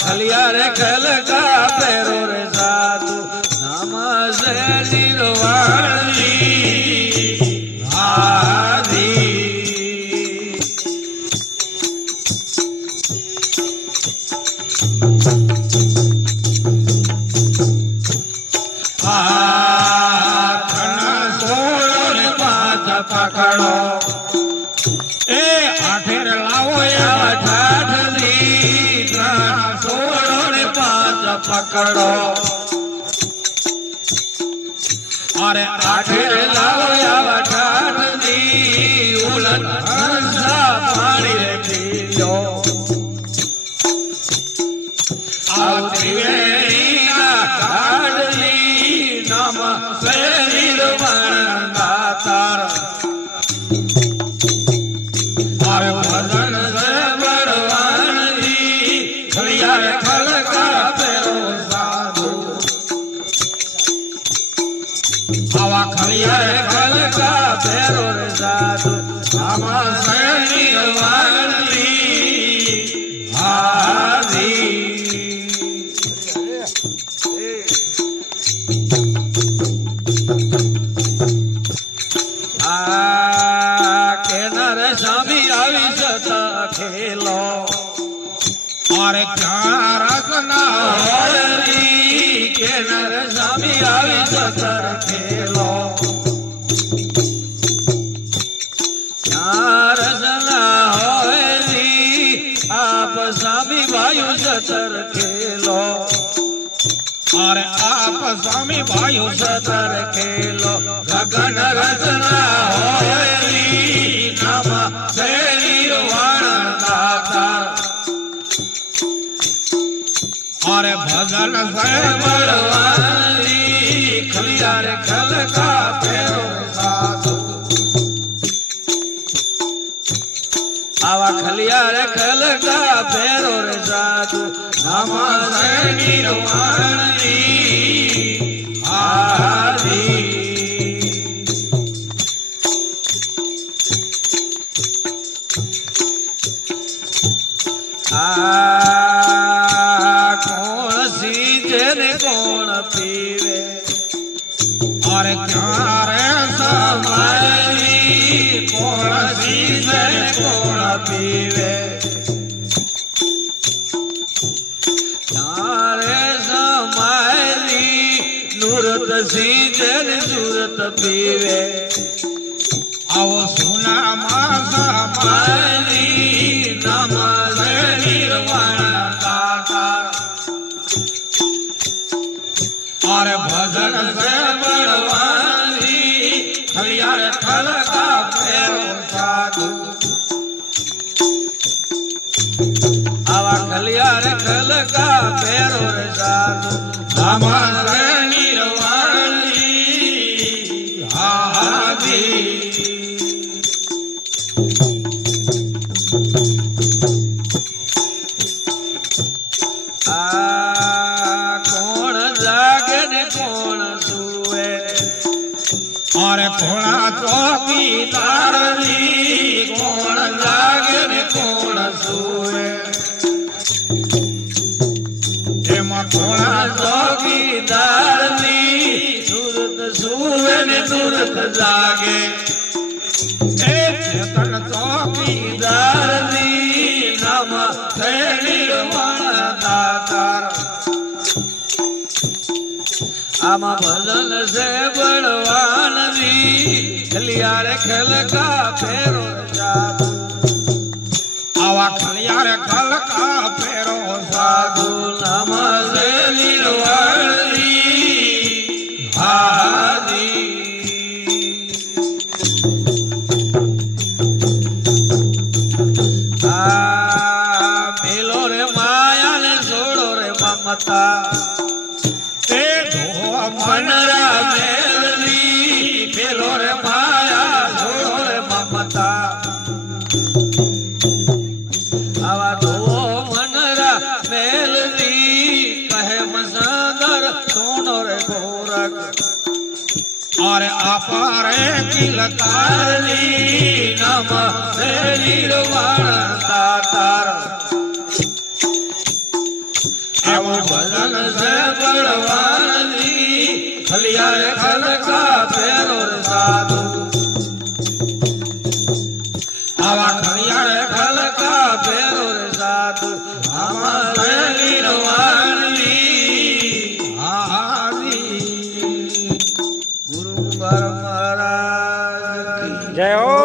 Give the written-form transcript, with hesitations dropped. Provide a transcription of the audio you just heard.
खलिया रे खल का पैरो रे साधु नमस्ते निर्वाणी आदि पकड़ो ए आठेर लाओ या ठाठली पकड़ो अरे आठेर लाओ या ठाठली उलट हंसा पानी रखी लो त्रिवेणी काढ़ली नम शरीर दातार अरे भजन से बड़वानी खलिया खल का पैरो साधु हवा खलिया खल का पैरो साधु हम शरीर वाणी आदि खेलो और क्या रखना के नर स्वामी आवी सतर खेलो क्या रखना आप स्वामी वायु सतर खेलो और आप स्वामी वायु सतर खेलो गगन रचना नम शरीर और भजन से बड़वानी खलिया रे खल का पैरो साधु आवा खलिया रे खल का पैरो रे साधु नम शरीर वाणी आदि कौन पीवे और क्यारे समाई कौन सीधे कौन पीवे क्यारे समाई नूरत सीधे नूरत पीवे आओ सुना मासा पानी नम निर्वाण और भजन से बड़वानी खलिया रे खल का पैरो साधु आवा खलिया रे खल ખલકા ફેરો રે સાધુ આમાં રે નિર્વાણી હાદી કોણ જાગે ને કોણ સુવે અરે ઘોડા ચોકીદારની કોણ જાગે ને કોણ સુવે એમાં ઘોડા ચોકીદારની સુરત સુવે ને સુરત જાગે એ ચેતન ચોકીદારની નામ થેલી દાતાર આમાં ભજન છે બળવાનની ખલિયારે ખલકા ફેરો સાધુ આવા ખલિયારે ખલકા ફેરો સાધુ નામ છે નિર્વાણી હાદી મેલો રે માયા ને છોડો રે મમતા તે ધોવા મનરા મેલની પેલો રે માયા છોડો રે મમતા આવા ધો મનરા મેલની કહે મસંદર સોનો રે ગોરખ અરે અપારે કિલકારની નમ શરીરવાણ તાતાર આવું ભજન છે બળવાનની ખલિયારે ખલકા ફેરો રે સાધુ આવા ખલિયારે ખલકા ફેરો રે સાધુ આમાં શરીરવાણની હાદી ગુરુ મહારાજ જય હો